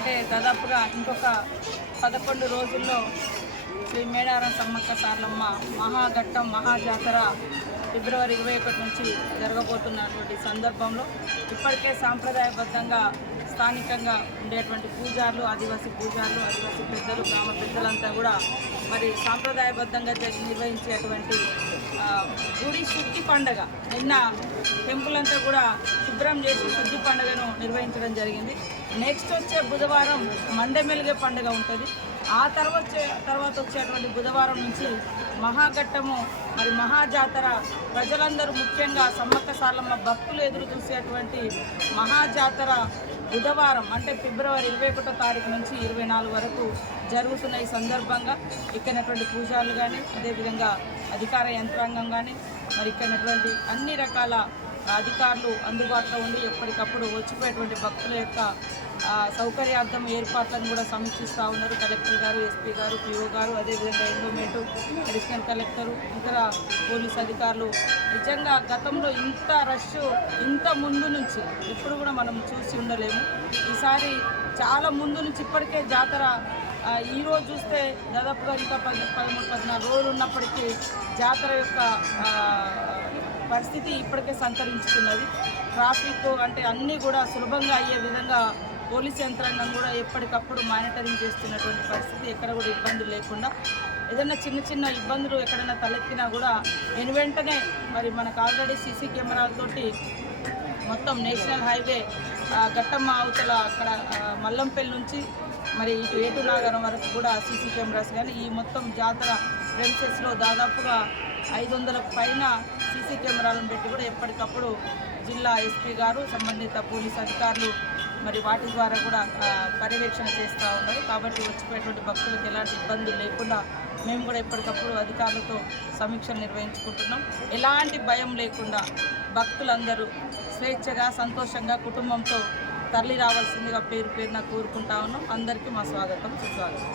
అంటే దాదాపుగా ఇంకొక పదకొండు రోజుల్లో శ్రీ మేడారం సమ్మక్క సార్లమ్మ మహాఘట్టం మహాజాతర ఫిబ్రవరి ఇరవై ఒకటి నుంచి జరగబోతున్నటువంటి సందర్భంలో ఇప్పటికే సాంప్రదాయబద్ధంగా స్థానికంగా ఉండేటువంటి పూజారులు ఆదివాసీ పూజారులు ఆదివాసీ పెద్దలు గ్రామ పెద్దలంతా కూడా మరి సాంప్రదాయబద్ధంగా జరిగి నిర్వహించేటువంటి గుడి శుద్ధి పండగ. నిన్న టెంపుల్ అంతా కూడా శుభ్రం చేసి శుద్ధి పండుగను నిర్వహించడం జరిగింది. నెక్స్ట్ వచ్చే బుధవారం మండమెలిగే పండుగ ఉంటుంది. ఆ తర్వాత తర్వాత వచ్చేటువంటి బుధవారం నుంచి మహాఘట్టము మరి మహాజాతర. ప్రజలందరూ ముఖ్యంగా సమ్మక్క సార్లమ్మ భక్తులు ఎదురు చూసేటువంటి మహాజాతర బుధవారం అంటే ఫిబ్రవరి ఇరవై ఒకటో తారీఖు నుంచి ఇరవై నాలుగు వరకు జరుగుతున్న ఈ సందర్భంగా ఇక్కడటువంటి పూజారులు కానీ అదేవిధంగా అధికార యంత్రాంగం కానీ మరి ఇక్కడటువంటి అన్ని రకాల అధికారులు అందుబాటులో ఉండి ఎప్పటికప్పుడు వచ్చిపోయేటువంటి భక్తుల యొక్క సౌకర్యార్థం ఏర్పాట్లను కూడా సమీక్షిస్తూ ఉన్నారు. కలెక్టర్ గారు ఎస్పీ గారు పిఓ గారు అదేవిధంగా ఎండోమెంట్ అడిషనల్ కలెక్టరు ఇతర పోలీస్ అధికారులు. నిజంగా గతంలో ఇంత రష్ ఇంత ముందు నుంచి ఇప్పుడు కూడా మనం చూసి ఉండలేము. ఈసారి చాలా ముందు నుంచి ఇప్పటికే జాతర ఈరోజు ఈ రోజు చూస్తే దాదాపుగా ఇంకా పది పదమూడు పద్నాలుగు రోజులు ఉన్నప్పటికీ జాతర యొక్క పరిస్థితి ఇప్పటికే సంతరించుకున్నది. ట్రాఫిక్ అంటే అన్నీ కూడా సులభంగా అయ్యే విధంగా పోలీస్ యంత్రాంగం కూడా ఎప్పటికప్పుడు మానిటరింగ్ చేస్తున్నటువంటి పరిస్థితి ఎక్కడ కూడా ఇబ్బందులు లేకుండా ఏదైనా చిన్న చిన్న ఇబ్బందులు ఎక్కడైనా తలెత్తినా కూడా నేను వెంటనే మరి మనకు ఆల్రెడీ సీసీ కెమెరాలతోటి మొత్తం నేషనల్ హైవే ఘట్టమ్మ అవతల అక్కడ మల్లంపల్లి నుంచి మరి ఇటు ఏటు నాగరం వరకు కూడా సీసీ కెమెరాస్ కానీ ఈ మొత్తం జాతర ప్రెమిసెస్లో దాదాపుగా ఐదు వందలకు పైన సీసీ కెమెరాలను పెట్టి కూడా ఎప్పటికప్పుడు జిల్లా ఎస్పీ గారు సంబంధిత పోలీస్ అధికారులు మరి వాటి ద్వారా కూడా పర్యవేక్షణ చేస్తూ ఉన్నారు. కాబట్టి వచ్చిపోయేటువంటి భక్తులకు ఎలాంటి ఇబ్బందులు లేకుండా మేము కూడా ఎప్పటికప్పుడు అధికారులతో సమీక్షలు నిర్వహించుకుంటున్నాం. ఎలాంటి భయం లేకుండా భక్తులందరూ స్వేచ్ఛగా సంతోషంగా కుటుంబంతో తరలి రావాల్సిందిగా పేరు పేరున కోరుకుంటా ఉన్నాం. అందరికీ మా స్వాగతం. సుస్వాగతం.